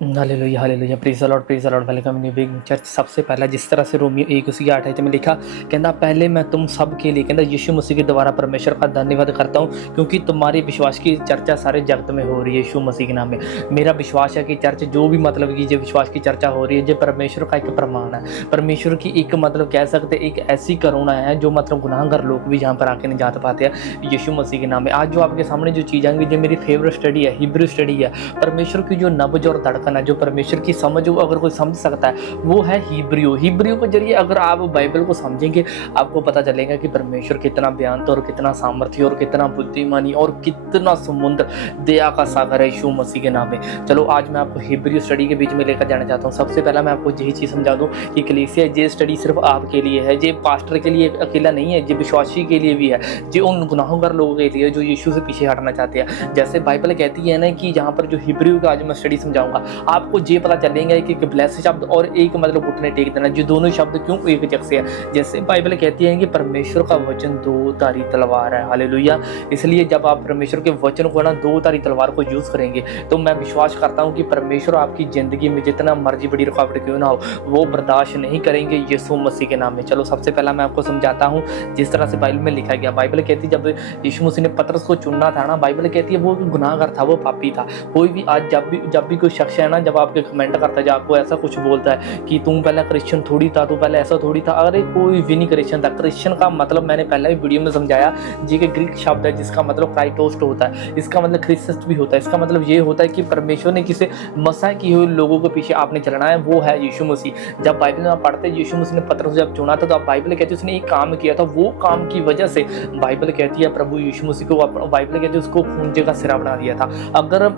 Hallelujah hallelujah praise the Lord welcome in big church. सबसे पहला जिस तरह से रोमियो 1 उसकी 8 में लिखा, कहता पहले मैं तुम सब के लिए कहता यीशु मसीह के द्वारा परमेश्वर का धन्यवाद करता हूँ क्योंकि तुम्हारे विश्वास की चर्चा सारे जगत में हो रही है यीशु मसीह के नाम में। मेरा विश्वास है कि चर्च जो भी मतलब की जो विश्वास की चर्चा हो रही है जो परमेश्वर का एक प्रमाण है, परमेश्वर की एक मतलब कह सकते एक ऐसी करुणा है जो मतलब गुनाहगार लोग भी जहाँ पर आके नहीं जा पाते हैं यीशु मसीह के नाम में। आज जो आपके सामने जो चीज़ आएंगी जो मेरी फेवरेट स्टडी है, हिब्रू स्टडी है। परमेश्वर की जो नब्ज और धड़कन है, जो परमेश्वर की समझ को अगर कोई समझ सकता है वो है हिब्रियो के जरिए अगर आप बाइबल को समझेंगे आपको पता चलेगा कि परमेश्वर कितना बयान और कितना सामर्थ्य और कितना बुद्धिमानी और कितना समुद्र दया का सागर है यीशु मसीह के नाम में। चलो आज मैं आपको हिब्रियो स्टडी के बीच में लेकर जाना चाहता हूँ। सबसे पहला मैं आपको यही चीज़ समझा दूँ कि कलीसिया ये स्टडी सिर्फ आपके लिए है, ये पास्टर के लिए अकेला नहीं है, ये विश्वासी के लिए भी है, ये उन गुनाहगार लोगों के लिए जो यीशु से पीछे हटना चाहते हैं। जैसे बाइबल कहती है ना कि जहाँ पर जो हिब्रियो का आज मैं स्टडी समझाऊंगा आपको ये पता चलेगा कि एक ब्लेस शब्द और एक मतलब घुटने टेक देना, जो दोनों शब्द क्यों एक जग से है। जैसे बाइबल कहती है कि परमेश्वर का वचन दो धारी तलवार है, हालेलुया। इसलिए जब आप परमेश्वर के वचन को ना दो धारी तलवार को यूज करेंगे तो मैं विश्वास करता हूँ कि परमेश्वर आपकी जिंदगी में जितना मर्जी बड़ी रुकावट क्यों ना हो वो बर्दाश्त नहीं करेंगे यीशु मसीह के नाम में। चलो सबसे पहला मैं आपको समझाता हूँ जिस तरह से बाइबल में लिखा गया। बाइबल कहती है जब यीशु मसीह ने पतरस को चुनना था ना, बाइबल कहती है वो गुनाहगार था, वो पापी था। कोई भी आज जब भी कोई शख्स है ना, जब आपके कमेंट करता है, जब आपको ऐसा कुछ बोलता है कि तुम पहले क्रिश्चियन थोड़ी था, तू पहले ऐसा थोड़ी था, अरे कोई भी नहीं क्रिश्चियन था। क्रिश्चियन का मतलब मैंने पहले भी वीडियो में समझाया जी के ग्रीक शब्द है जिसका मतलब क्राइटोस्ट होता है, इसका मतलब क्रिस्टस भी होता है। इसका मतलब ये होता है कि परमेश्वर ने किसी मसीह की हुई लोगों के पीछे आपने चलना है, वो है यीशु मसीह। जब बाइबल में आप पढ़ते हैं यीशु मसीह ने पतरस जब चुना था तो आप बाइबल कहती है उसने एक काम किया था, वो काम की वजह से बाइबल कहती है प्रभु यीशु मसीह को बाइबल कहती है उसको खूंजे का सिरा बना दिया था। अगर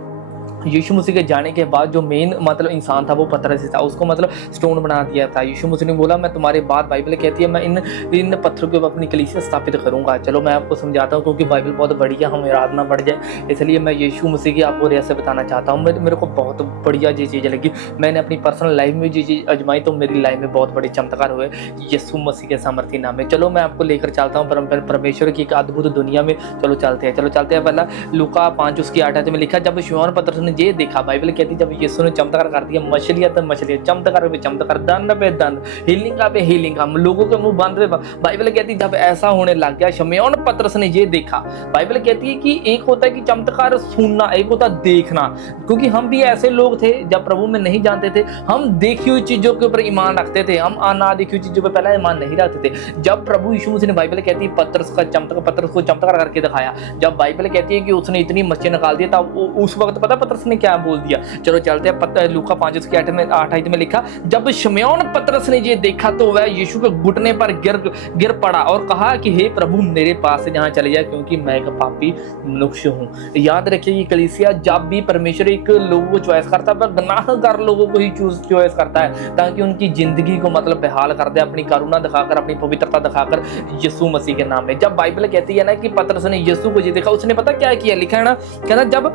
यीशु मसीह के जाने के बाद जो मेन मतलब इंसान था वो पतरस था, उसको मतलब स्टोन बना दिया था। यीशु मसीह ने बोला मैं तुम्हारे बाद, बाइबल कहती है मैं इन पत्थरों के ऊपर अपनी कलीसिया स्थापित करूंगा। चलो मैं आपको समझाता हूँ क्योंकि बाइबल बहुत बढ़िया हमें याद ना बढ़ जाए, इसलिए मैं यीशु मसीह की आपको रियासत बताना चाहता हूँ। मेरे को बहुत बढ़िया ये चीज़ लगी, मैंने अपनी पर्सनल लाइफ में ये चीज़ आजमाई तो मेरी लाइफ में बहुत बड़े चमत्कार हुए यीशु मसीह के सामर्थ्य नाम में। चलो मैं आपको लेकर चलता हूँ परमेश्वर की एक अद्भुत दुनिया में। चलो चलते हैं। पहला लूका 5 उसकी 8 में लिखा, जब शमौन पतरस ने ये देखा, बाइबल कहती है जब यीशु ने चमत्कार कर दिया, मछलियां तो मछलियां, चमत्कार पे चमत्कार, दंड पे दंड, हीलिंग पे हीलिंग, हम लोगों के मुंह बंद पे। बाइबल कहती है जब ऐसा होने लग गया शमौन पतरस ने ये देखा। बाइबल कहती है कि एक होता है कि चमत्कार सुनना, एक होता है देखना, क्योंकि हम भी ऐसे लोग थे जब प्रभु में नहीं जानते थे, हम देखी हुई चीजों के ऊपर ईमान रखते थे, हम ना देखी हुई चीजों पर पहले ईमान नहीं रखते थे। जब प्रभु यीशु मसीह ने, बाइबल कहती है पतरस को चमत्कार करके दिखाया, जब बाइबल कहती है कि उसने इतनी मच्छी निकाल दी तब उस वक्त पता पतरस ने क्या बोल दिया। चलो चलते हैं। लूका 5 उसके 8 में लिखा, जब शमौन पतरस ने ये देखा तो वह यीशु के घुटने पर गिर पड़ा और कहा कि हे प्रभु मेरे पास से जहाँ चले जाए क्योंकि मैं एक पापी मनुष्य हूँ। याद रखिए कि कलीसिया जब भी परमेश्वर एक लोगों को चॉइस करता है पर गुनाहगार लोगों को ही चॉइस करता है ताकि उनकी जिंदगी को मतलब बेहाल कर दे, अपनी करुणा दिखाकर, अपनी पवित्रता दिखाकर यीशु मसीह के नाम में। जब बाइबल कहती है ना कि पतरस ने यीशु को ये देखा, उसने पता क्या किया, लिखा है ना, कहना जब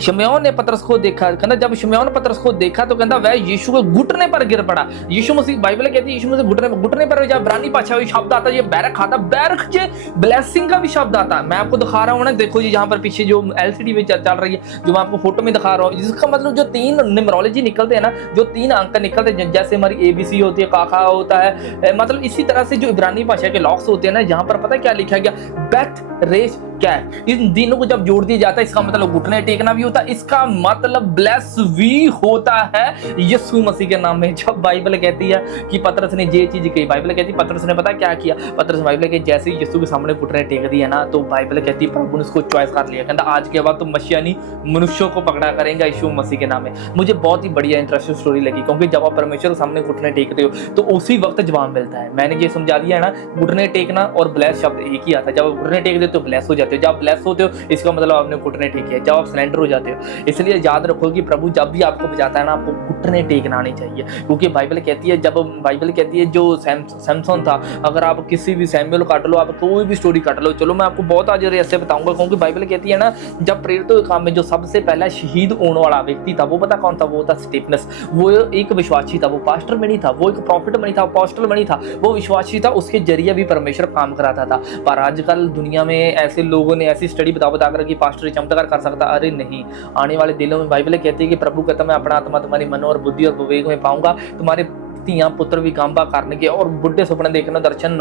शमौन ने पतरस को देखा, कहना जब शमौन पतरस को देखा तो कहता वह यीशु के घुटने पर गिर पड़ा। यीशु मसीह, बाइबल कहती है यीशु मसीह घुटने पर, जब इब्रानी भाषा में शब्द आता है ये बैरक आता, बैरक जे ब्लेसिंग का भी शब्द आता है। मैं आपको दिखा रहा हूँ ना, देखो जी, जहाँ पर पीछे जो एलसीडी में चल रही है, जो मैं आपको फोटो में दिखा रहा हूँ, जिसका मतलब जो 3 न्यूमरोलॉजी निकलते हैं ना, जो 3 अंक निकलते हैं, जैसे हमारी ABC होती है, काका होता है, मतलब इसी तरह से जो इब्रानी भाषा के लॉक्स होते हैं ना, जहाँ पर पता क्या लिखा गया, बेथ रेश क्या है, इन तीनों को जब जोड़ दिया जाता है इसका मतलब घुटने टेकना भी होता है, इसका मतलब ब्लेस भी होता है यीशु मसीह के नाम में। जब बाइबल कहती है कि पतरस ने ये चीज कही, बाइबल कहती है पतरस ने पता क्या किया, पतरस बाइबल के जैसे यीशु के सामने घुटने टेक दिया ना, तो बाइबल कहती है प्रभु ने उसको चॉइस कर लिया, कहता आज के बाद तो मसीहा नहीं मनुष्यों को पकड़ा करेगा यीशु मसीह के नाम में। मुझे बहुत ही बढ़िया इंटरेस्टिंग स्टोरी लगी, क्योंकि जब आप परमेश्वर के सामने घुटने टेकते हो तो उसी वक्त जवाब मिलता है। मैंने ये समझा दिया है ना, घुटने टेकना और ब्लेस शब्द एक ही आता है। जब आप घुटने टेक देते हो ब्लेस हो जाते हो, जब ब्लेस होते हो इसका मतलब आपने घुटने टेके, जब आप सरेंडर हो जाते हो। इसलिए याद रखो कि प्रभु जब भी आपको बचाता है ना, आपको घुटने टेकना नहीं चाहिए, क्योंकि बाइबल कहती है, जब बाइबल कहती है जो सैमसन था, अगर आप किसी भी सैमुएल काट लो, आप कोई भी स्टोरी काट लो, चलो मैं आपको बहुत आज ऐसे बताऊंगा, क्योंकि बाइबल कहती है ना, जब प्रेरितों के काम में जो सबसे पहला शहीद होने वाला व्यक्ति था वो पता कौन था, वो था स्टेफनस। वो एक विश्वासी था, वो पास्टर में नहीं था, वो एक प्रॉफिट में नहीं था, अपोस्टल में नहीं था, वो विश्वासी था, उसके जरिए भी परमेश्वर काम कराता था। पर आजकल दुनिया में ऐसे लोग लोगों ने ऐसी स्टडी बता कर कि पास्टर चमत्कार कर सकता, अरे नहीं। आने वाले दिनों में बाइबल कहती है कि प्रभु कहता मैं अपना आत्मा तुम्हारी मन और बुद्धि और विवेक में पाऊंगा, तुम्हारे धियां पुत्र भी गांबा करनगे और बुढ़े सुपने देखने दर्शन,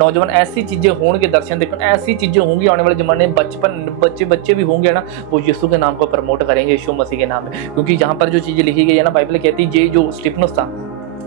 नौजवान ऐसी चीजें होंगे, दर्शन देखने ऐसी चीजें होंगी आने वाले जमाने में। बच्चे भी होंगे ना, वो यीशु के नाम को प्रमोट करेंगे, यीशु मसीह के नाम में। क्योंकि जहां पर जो चीजें लिखी गई है ना, बाइबल कहती है ये जो स्टिफनुस था,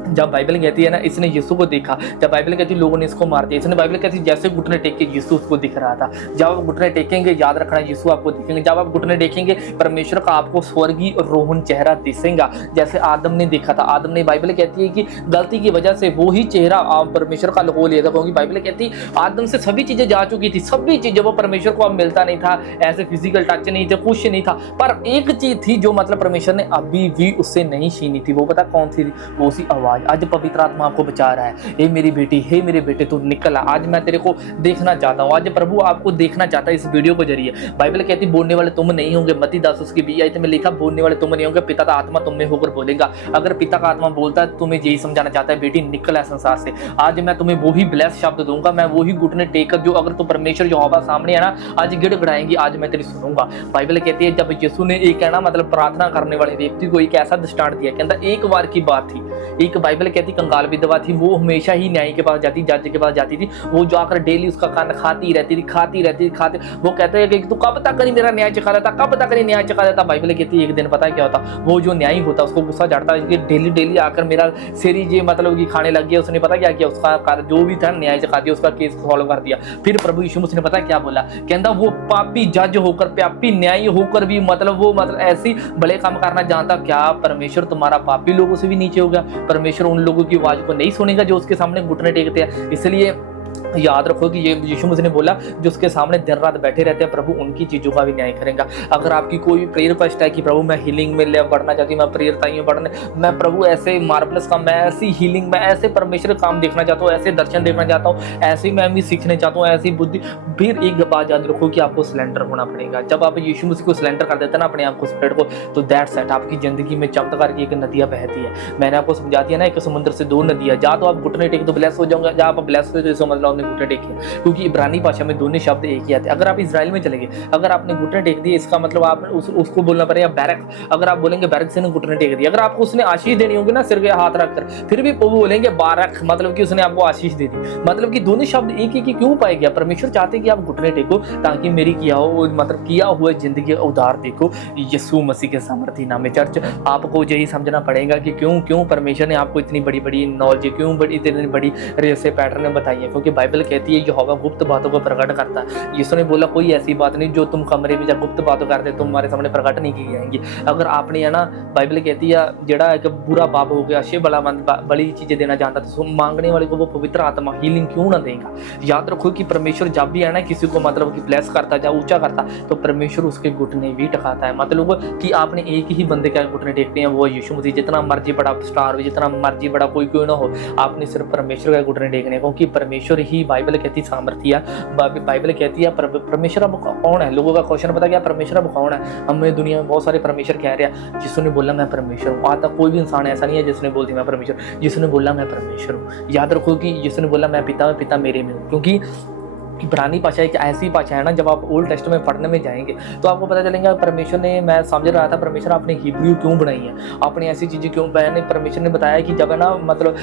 जब बाइबल कहती है ना इसने यीशु को देखा, जब बाइबल कहती है लोगों ने इसको मार दिया, इसने बाइबल कहती है जैसे घुटने टेक के यीशु उसको दिख रहा था। जब आप घुटने टेकेंगे, याद रखना यीशु आपको दिखेंगे। जब आप घुटने देखेंगे, परमेश्वर का आपको स्वर्गीय रोहन चेहरा दिखेगा, जैसे आदम ने देखा था। आदम ने, बाइबल कहती है कि गलती की वजह से वो ही चेहरा परमेश्वर का लगा लिया था, क्योंकि बाइबल कहती है आदम से सभी चीजें जा चुकी थी, सभी चीजें, वो परमेश्वर को अब मिलता नहीं था, ऐसे फिजिकल टच नहीं था, कुछ नहीं था। पर एक चीज थी जो मतलब परमेश्वर ने अभी भी उससे नहीं छीनी थी, वो पता कौन सी थी? वो सी आवाज। आज पवित्र आत्मा आपको बचा रहा है, हे मेरी बेटी, हे मेरे बेटे, तू निकल आ, आज मैं तेरे को देखना चाहता हूँ। आज प्रभु आपको देखना चाहता है इस वीडियो के जरिए। बाइबल कहती है बोलने वाले तुम नहीं होंगे, मत्ती 10 उसकी 20 में लिखा बोलने वाले तुम नहीं होंगे, पिता का आत्मा तुम में होकर बोलेगा। अगर पिता का आत्मा बोलता है, तुम्हें यही समझाना चाहता है, बेटी निकल है संसार से। आज मैं तुम्हें वही ब्लेस शब्द दूंगा, मैं वही घुटने टेक कर, जो अगर तो परमेश्वर यहोवा सामने है ना, आज गिड़गिड़ाएंगी, आज मैं तेरी सुनूंगा। बाइबल कहती है जब यीशु ने एक है ना मतलब प्रार्थना करने वाले व्यक्ति को एक ऐसा दृष्टांत दिया, कहता एक बार की बात थी, एक बाइबल कहती कंगाल विधवा थी, वो हमेशा ही न्याय के पास जाती, जज के पास जाती थी, वो जाकर डेली उसका कान खाती रहती थी। वो कहते हैं कि तू कब तक नहीं मेरा न्याय चखा देता, कब तक नहीं न्याय चखा देता। बाइबल कहती है एक दिन पता है क्या होता, वो जो न्यायी होता उसको गुस्सा चढ़ता है कि डेली आकर मेरा सिरी जे मतलब कि खाने लग गया। उसने पता क्या किया, उसका जो भी था न्याय चखा दिया, उसका केस सॉल्व कर दिया। फिर प्रभु यीशु मसीह ने पता क्या बोला, कहता वो पापी जज होकर, पापी न्यायी होकर भी वो ऐसी बड़े काम करना जानता, क्या परमेश्वर तुम्हारा पापी लोगों से भी नीचे हो गया? परमेश्वर उन लोगों की आवाज को नहीं सुनेगा जो उसके सामने घुटने टेकते हैं। इसलिए याद रखो कि ये यीशु मसीह ने बोला जो उसके सामने दिन रात बैठे रहते हैं, प्रभु उनकी चीजों का भी न्याय करेगा। अगर आपकी कोई प्रेयर रिक्वेस्ट है कि प्रभु मैं हीलिंग में बढ़ना चाहती हूँ, मैं प्रेयर ताइयों बढ़ने, मैं प्रभु ऐसे मार्वलस काम, मैं ऐसी हीलिंग, मैं ऐसे परमेश्वर काम देखना चाहता हूँ, ऐसे दर्शन देखना चाहता हूँ, ऐसे मैं भी सीखना चाहता हूँ, ऐसी बुद्धि, फिर एक बात याद रखो कि आपको सिलेंडर होना पड़ेगा। जब आप यीशु मसीह को सिलेंडर कर देते हैं ना अपने आप को, स्पिरिट को, तो दैट्स इट, आपकी जिंदगी में चमत्कार की एक नदियाँ बहती है। मैंने आपको समझा दिया ना, एक समुद्र से दो नदियाँ, जा तो आप घुटने टेक तो ब्लेस हो जाओगे, जहाँ आप ब्लेस हो तो इसको मतलब आपने घुटने टेके, क्योंकि इब्रानी भाषा में दोनों शब्द एक ही आते हैं। अगर आप इजराइल में चलेंगे, अगर आपने घुटने टेक दिए, इसका मतलब आप उसको बोलना पड़ेगा बैरक। अगर आप बोलेंगे बैरक से ने घुटने टेक दिया, अगर आपको उसने आशीष देनी होगी ना सिर के हाथ रखकर, फिर भी वो बोलेंगे बारक, मतलब कि उसने आपको आशीष दे दी। मतलब कि दोनों शब्द एक ही क्यों पाए गया? परमेश्वर चाहते हैं कि आप घुटने टेको ताकि मेरी किया हुआ जिंदगी उधार देखो यीशु मसीह के सामर्थ्य नाम में। चर्च आपको यही समझना पड़ेगा कि क्यों परमेश्वर ने आपको इतनी बड़ी नॉलेज, क्यों इतनी बड़ी रेसे पैटर्न बताई है, क्योंकि बाइबल कहती है यहोवा गुप्त बातों को प्रकट करता है। यीशु ने बोला कोई ऐसी बात नहीं जो तुम कमरे में जब गुप्त बातों करते तुम्हारे सामने प्रकट नहीं की जाएंगी। अगर आपने है ना, बाइबल कहती है जेड़ा एक बुरा पाप हो गया, अच्छे बड़ी चीजें देना जानता तो मांगने वाले को वो पवित्र आत्मा हीलिंग क्यों ना देगा। याद रखो कि परमेश्वर जब भी है ना किसी को मतलब कि ब्लेस करता है, ऊंचा करता, तो परमेश्वर उसके घुटने भी टकाता है। मतलब कि आपने एक ही बंदे का घुटने टेकते हैं, वो यीशु मसीह। जितना मर्जी बड़ा स्टार हो, जितना मर्जी बड़ा कोई ना हो, आपने सिर्फ परमेश्वर का घुटने टेकने, क्योंकि परमेश्वर ही बाइबल कहती सामर्थ्य है। बाइबल कहती है परमेश्वर अब कौन है। लोगों का क्वेश्चन पता क्या, परमेश्वर अब कौन है? हमें दुनिया में बहुत सारे परमेश्वर कह रहे हैं। जिसने बोला मैं परमेश्वर हूँ, आज तक कोई भी इंसान ऐसा नहीं है जिसने बोल दिया मैं परमेश्वर, जिसने बोला मैं परमेश्वर हूँ। याद रखो कि जिसने बोला मैं पिता मेरे में हूँ, क्योंकि इब्रानी भाषा एक ऐसी भाषा है ना, जब आप ओल्ड टेस्ट में पढ़ने में जाएंगे तो आपको पता चलेगा परमेश्वर ने, मैं समझ रहा था परमेश्वर आपने हिब्रू क्यों बनाई है, आपने ऐसी चीज़ें क्यों बनाई। परमेश्वर ने बताया कि जब है ना मतलब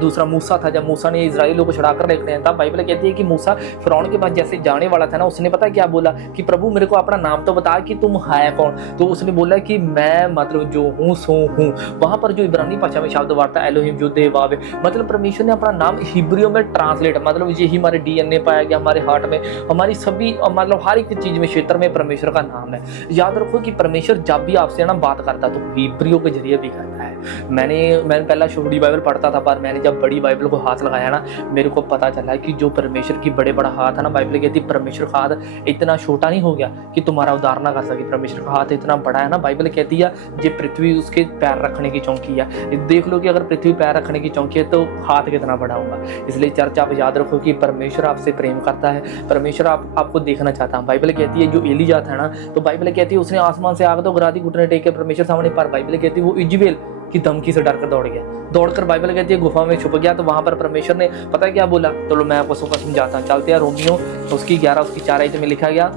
दूसरा मूसा था, जब मूसा ने इजराइलियों को छुड़ा कर लेते हैं, तब बाइबल कहती है कि मूसा फिरौन के पास जैसे जाने वाला था ना, उसने पता क्या बोला कि प्रभु मेरे को अपना नाम तो बता कि तुम है कौन। तो उसने बोला कि मैं मतलब जो हूँ सो हूँ। वहाँ पर जो इब्रानी भाषा में शब्द वार्ता एलोहिम जो देवावे, मतलब परमेश्वर ने अपना नाम हिब्रियों में ट्रांसलेट, मतलब यही हमारे डीएनए पाया गया, हमारे हार्ट में, हमारी सभी मतलब हर एक चीज में, क्षेत्र में परमेश्वर का नाम है। याद रखो कि परमेश्वर जब भी आपसे ना बात करता तो हिब्रियों के जरिए भी करता है। मैंने पहला छोटी बाइबल पढ़ता था, पर मैंने जब बड़ी बाइबल को हाथ लगाया ना, मेरे को पता चला कि जो परमेश्वर की बड़े बड़ा हाथ है ना, बाइबल कहती है परमेश्वर का हाथ इतना छोटा नहीं हो गया कि तुम्हारा उद्धार ना कर सके। परमेश्वर का हाथ इतना बड़ा है ना, बाइबल कहती है ये पृथ्वी उसके पैर रखने की चौकी है। देख लो कि अगर पृथ्वी पैर रखने की चौकी है तो हाथ कितना बड़ा होगा। इसलिए चर्च आप याद रखो कि परमेश्वर आपसे प्रेम करता है, परमेश्वर आपको देखना चाहता है। बाइबल कहती है जो एलिया था ना, तो बाइबल कहती है उसने आसमान से आग तो गिरा दी घुटने टेक के परमेश्वर सामने, पर बाइबल कहती है वो इजबेल कि धमकी से डर कर दौड़ गया। दौड़कर बाइबल कहती है गुफा में छुप गया। तो वहां पर परमेश्वर ने पता है क्या बोला, तो लो मैं आपको समझाता हूँ। चलते हैं रोमियो उसकी 11 उसकी 4 आयत में लिखा गया,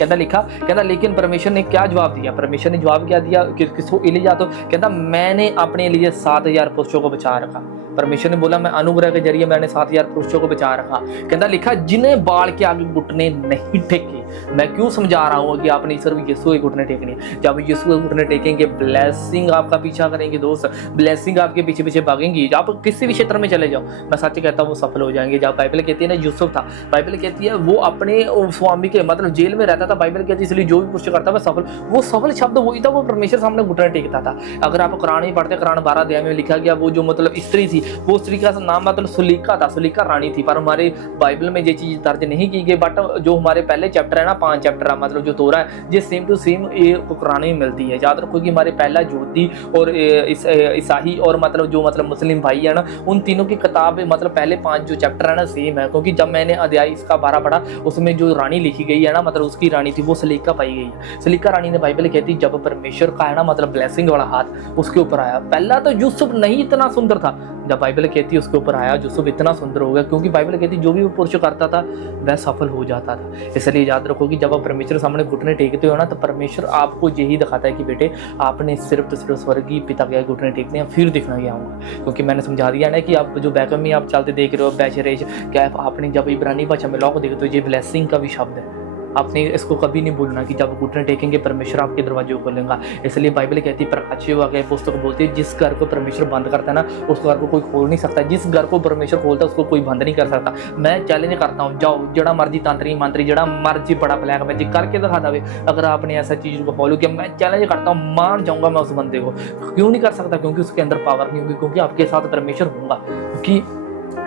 कहता लेकिन परमेश्वर ने क्या जवाब दिया। परमेश्वर ने जवाब क्या दिया कि किसको एलिय्याह, तो कहता मैंने अपने लिए 7,000 पुरुषों को बचा रखा। परमेश्वर ने बोला मैं अनुग्रह के जरिए मैंने 7,000 पुरुषों को बचा रखा। कहता लिखा जिन्हें बाल के आगे घुटने नहीं टेके। मैं क्यों समझा रहा हूँ कि आपने सिर्फ यीशु के घुटने टेकने, जब यीशु के घुटने टेकेंगे ब्लेसिंग आपका पीछा करेंगे दोस्त, ब्लेसिंग आपके पीछे पीछे भागेंगी। आप किसी भी क्षेत्र में चले जाओ, मैं सच कहता हूँ वो सफल हो जाएंगे। जब बाइबल कहती है ना यूसुफ था, बाइबल कहती है वो अपने स्वामी के मतलब जेल में रहता था, बाइबल कहती है इसलिए जो भी कुछ करता था वो सफल शब्द वही था, वो परमेश्वर सामने घुटने टेकता था। अगर आप कुरान में पढ़ते, कुरान 12 अध्याय में लिखा गया वो जो मतलब स्त्री थी, वो स्त्री का नाम मतलब सुलीका था, सुलीका रानी थी। पर हमारे बाइबल में ये चीज दर्ज नहीं की गई, बट जो हमारे पहले चैप्टर है ना 5 चैप्टर मतलब जो तोरा है, ये सेम टू सेम ये कुरान में मिलती है। याद रखो कि हमारे पहला यहूदी और ईसाई और मतलब जो मतलब मुस्लिम भाई है ना, उन तीनों की किताब मतलब पहले 5 जो चैप्टर है ना सेम है। क्योंकि जब मैंने अध्याय इसका 12 पढ़ा, उसमें जो रानी लिखी गई है ना, मतलब उसकी रानी थी वो सलीका पाई गई है। सलीका रानी ने बाइबल कहती जब परमेश्वर का है ना मतलब ब्लेसिंग वाला हाथ उसके ऊपर आया। पहला तो यूसुफ नहीं इतना सुंदर था, जब बाइबल कहती है उसके ऊपर आया यूसुफ इतना सुंदर हो गया। क्योंकि बाइबल कहती जो भी वो पुरुष करता था वह सफल हो जाता था। इसलिए याद रखो कि जब आप परमेश्वर सामने घुटने टेकते हो ना, तो परमेश्वर आपको यही दिखाता है कि बेटे आपने सिर्फ तो सिर्फ स्वर्गीय पिता के घुटने टेकने हैं, फिर दिखना गया होगा। क्योंकि मैंने समझा दिया ना कि आप जो बैकअप में आप चलते देख रहे हो बैशरेश क्या, आपने जब इब्रानी भाषा में लॉ को देखते हो ये ब्लेसिंग का भी शब्द है। आपने इसको कभी नहीं भूलना कि जब घुटने टेकेंगे परमेश्वर आपके दरवाजे को खोलेगा। इसलिए बाइबल कहती है, प्रकाशित वाक्य पुस्तक बोलती है जिस घर को परमेश्वर बंद करता है ना उस घर को कोई खोल नहीं सकता, जिस घर को परमेश्वर खोलता है उसको कोई बंद नहीं कर सकता। मैं चैलेंज करता हूँ, जाओ जड़ा मर्जी तंत्री मंत्री जड़ा मर्जी बड़ा ब्लैक मैजिक करके दिखा दे, अगर आपने ऐसा चीज़ को फॉलो किया मैं चैलेंज करता हूँ मान जाऊँगा मैं उस बंदे को। क्यों नहीं कर सकता? क्योंकि उसके अंदर पावर नहीं होगी, क्योंकि आपके साथ परमेश्वर होगा। क्योंकि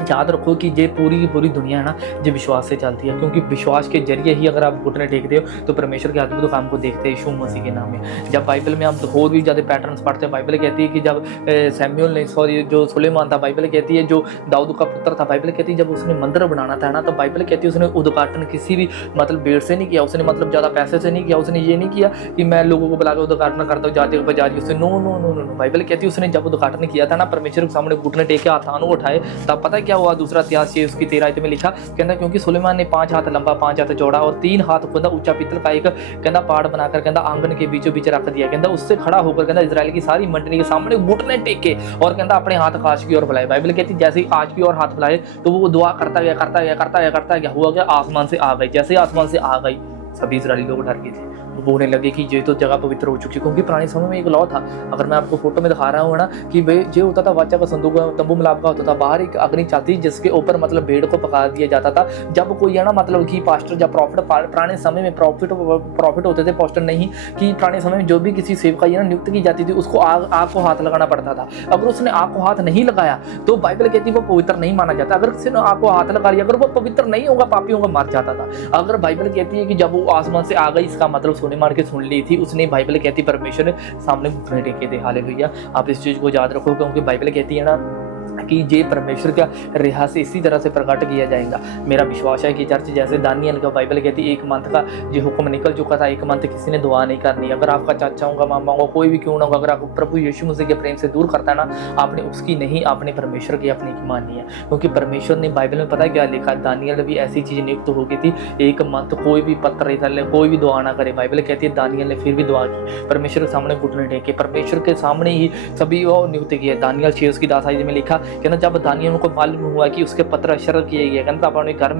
याद रखो कि ये पूरी की पूरी दुनिया है ना जो विश्वास से चलती है। क्योंकि विश्वास के जरिए ही अगर आप घुटने टेकते हो तो परमेश्वर के अद्भुत काम को देखते हैं यीशु मसीह के नाम में। जब बाइबल में आप और भी ज़्यादा पैटर्न्स पढ़ते हैं, बाइबल कहती है कि जब सैमुअल ने जो सुलेमान था, बाइबल कहती है जो दाऊद का पुत्र था, बाइबल कहती है जब उसने मंदिर बनाना था ना, तो बाइबल कहती है उसने उद्घाटन किसी भी मतलब भीड़ से नहीं किया, उसने मतलब ज़्यादा पैसे से नहीं किया, उसने ये नहीं किया कि मैं लोगों को बुला के उद्घाटन करता हूँ जाते बजा दी उसने, no no no no no. Bible कहती है उसने जब उद्घाटन किया था ना परमेश्वर के सामने घुटने टेके हाथान उठाए, तब पता क्या हुआ? दूसरा इतिहास उसकी 13 आयत में लिखा, कहता क्योंकि सुलेमान ने 5 हाथ लंबा 5 हाथ चौड़ा और 3 हाथ कहता ऊंचा पीतल का एक कहता पहाड़ बनाकर कहता आंगन के बीचों बीच रख दिया। कहता उससे खड़ा होकर कहता इजराइल की सारी मंडली के सामने घुटने टेके और कहता अपने हाथ आकाश की ओर फैलाए। बाइबल कहती जैसे ही आज की ओर हाथ फैलाए तो वो दुआ करता गया करता गया करता गया करता गया, हुआ गया आसमान से आ गई। जैसे आसमान से आ गई सभी इजरायली लोग डर गए थे, वो बोलने लगे कि ये तो जगह पवित्र हो चुकी है। क्योंकि पुराने समय में एक लॉ था, अगर मैं आपको फोटो में दिखा रहा हूँ ना कि भाई ये होता था वाचा का संदूक तंबू मिलाप का होता था, बाहर एक अग्नि चलती जिसके ऊपर मतलब भेड़ को पका दिया जाता था। जब कोई है ना मतलब कि पास्टर जब प्रॉफिट पुराने समय में प्रॉफिट होते थे, पास्टर नहीं कि पुराने समय में जो भी किसी सेवकाई ना नियुक्त की जाती थी उसको आग को हाथ लगाना पड़ता था। अगर उसने आग को हाथ नहीं लगाया तो बाइबल कहती वो पवित्र नहीं माना जाता। अगर किसी ने आग को हाथ लगा लिया अगर वो पवित्र नहीं होगा पापी होगा मर जाता था। अगर बाइबल कहती है कि जब वो आसमान से आ गई इसका मतलब सोने मार के सुन ली थी उसने, बाइबल कहती परमेश्वर ने सामने घुटने टेके थे। हालेलुया। आप इस चीज को याद रखो क्योंकि बाइबल कहती है ना कि ये परमेश्वर का रिहा से इसी तरह से प्रकट किया जाएगा। मेरा विश्वास है कि चर्च जैसे दानियल का बाइबल कहती है 1 मंथ का जो हुक्म निकल चुका था, 1 मंथ किसी ने दुआ नहीं करनी। अगर आपका चाचा होगा मामा होगा कोई भी क्यों ना होगा, अगर आपको प्रभु यीशु मसीह के प्रेम से दूर करता है ना, आपने उसकी नहीं आपने परमेश्वर की अपनी की माननी है। क्योंकि परमेश्वर ने बाइबल में पता है क्या लिखा, दानियल भी ऐसी चीज नियुक्त हो गई थी 1 मंथ कोई भी पत्र इधर कोई भी दुआ ना करे। बाइबल कहती है दानियल ने फिर भी दुआ की, परमेश्वर के सामने घुटने टेके, परमेश्वर के सामने ही सभी वो नियुक्त किए। दानियल 6 उसकी 10 आयत में लिखा कहना जब दानियल को मालूम हुआ कि उसके पत्र अशर किए गए, कहता अपने घर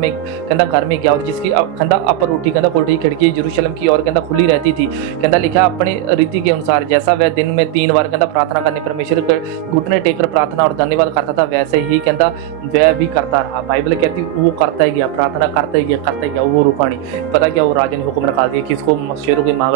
में गया और जिसकी कहता अपर उठी कहता कोठी खिड़की यरूशलेम की और कहता खुली रहती थी। कहता लिखा अपने रीति के अनुसार जैसा वह दिन में 3 बार कहता प्रार्थना करने परमेश्वर के घुटने टेकर प्रार्थना और धन्यवाद करता था, वैसे ही कहता वह भी करता रहा। बाइबल कहती वो करता ही गया, प्रार्थना करता ही गया। वो रुका नहीं। पता क्या वो राजा ने हुक्म निकाल दिया कि इसको शेरों की मांग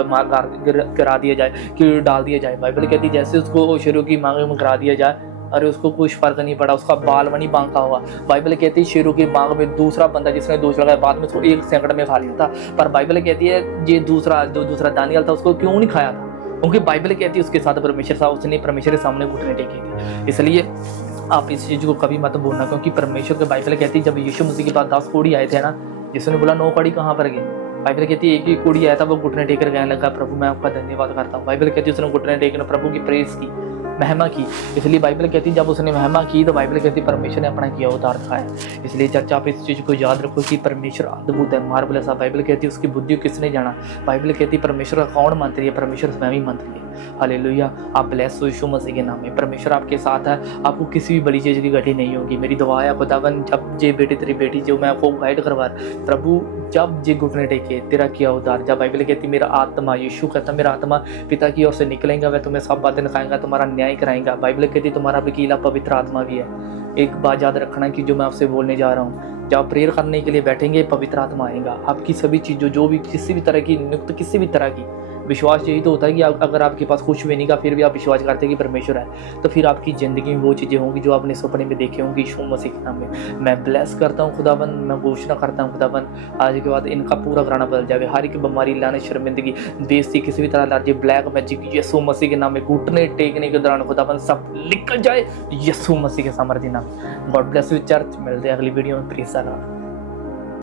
गिरा दिया जाए कि डाल दिया जाए। बाइबल कहती जैसे उसको शेरों की मांग में गिरा दिया जाए, अरे उसको कुछ फर्क नहीं पड़ा, उसका बाल बनी बांका हुआ। बाइबल कहती है शेरों की मांग में दूसरा बंदा जिसने दोष लगाया बाद में उसको 1 सेकंड में खा लिया था। पर बाइबल कहती है ये दूसरा दानियल था उसको क्यों नहीं खाया था? क्योंकि बाइबल कहती है उसके साथ परमेश्वर था, उसने परमेश्वर के सामने घुटने टेके थे। इसलिए आप इस चीज़ को कभी मत भूलना। क्योंकि परमेश्वर के बाइबल कहती है जब यीशु मसीह के पास 10 कोढ़ी आए थे ना, जिसने बोला 9 कोढ़ी कहाँ पर गए? बाइबल कहती है एक ही कोढ़ी आया था, वो घुटने टेकर कहने लगा प्रभु मैं आपका धन्यवाद करता हूँ। बाइबल कहती है उसने घुटने टेकर प्रभु की प्रेस की। महिमा की। इसलिए बाइबल कहती है जब उसने महिमा की तो बाइबल कहती है परमेश्वर ने अपना किया अवतार दिखाया। इसलिए चर्च आप इस चीज़ को याद रखो कि परमेश्वर अद्भुत है, मार्वलस है। बाइबल कहती है उसकी बुद्धि को किसने जाना। बाइबल कहती है परमेश्वर का कौन मंत्री है, परमेश्वर स्वयं ही मंत्री है। हालेलुया। आप ब्लेस हो यीशु मसीह के नाम में। परमेश्वर आपके साथ है, आपको किसी भी बड़ी चीज़ की घटी नहीं होगी। मेरी दुआ है खुदावन जब ये बेटी तेरी बेटी जो मैं आपको गाइड करवा प्रभु जब जे घुटने टेके तेरा किया उद्धार। जब बाइबल कहती मेरा आत्मा, यीशु कहता मेरा आत्मा पिता की ओर से निकलेगा, वह तुम्हें सब बातें दिखाएगा, तुम्हारा न्याय कराएगा। बाइबल कहती तुम्हारा वकीला पवित्र आत्मा भी है। एक बात याद रखना कि जो मैं आपसे बोलने जा रहा हूँ, जब आप प्रेयर करने के लिए बैठेंगे पवित्र आत्मा आएगा। आपकी सभी चीज़ों जो भी किसी भी तरह की नियुक्त किसी भी तरह की विश्वास यही तो होता है कि अगर आपके पास कुछ भी नहीं का फिर भी आप विश्वास करते हैं कि परमेश्वर है, तो फिर आपकी ज़िंदगी में वो चीज़ें होंगी जो आपने सपने में देखे होंगी। यीशु मसीह के नाम में मैं ब्लेस करता हूँ खुदावन, मैं घोषणा करता हूँ खुदावन आज के बाद इनका पूरा घराना बदल जाए। हर एक बीमारी लाने, शर्मिंदगी, बेइज्जती, किसी भी तरह लार्जी ब्लैक मैजिक यीशु मसीह के नाम में घुटने टेकने के दौरान खुदावन सब निकल जाए यीशु मसीह के सामर्थ्य नाम। God bless you church. मिलते हैं अगली वीडियो में। प्लीज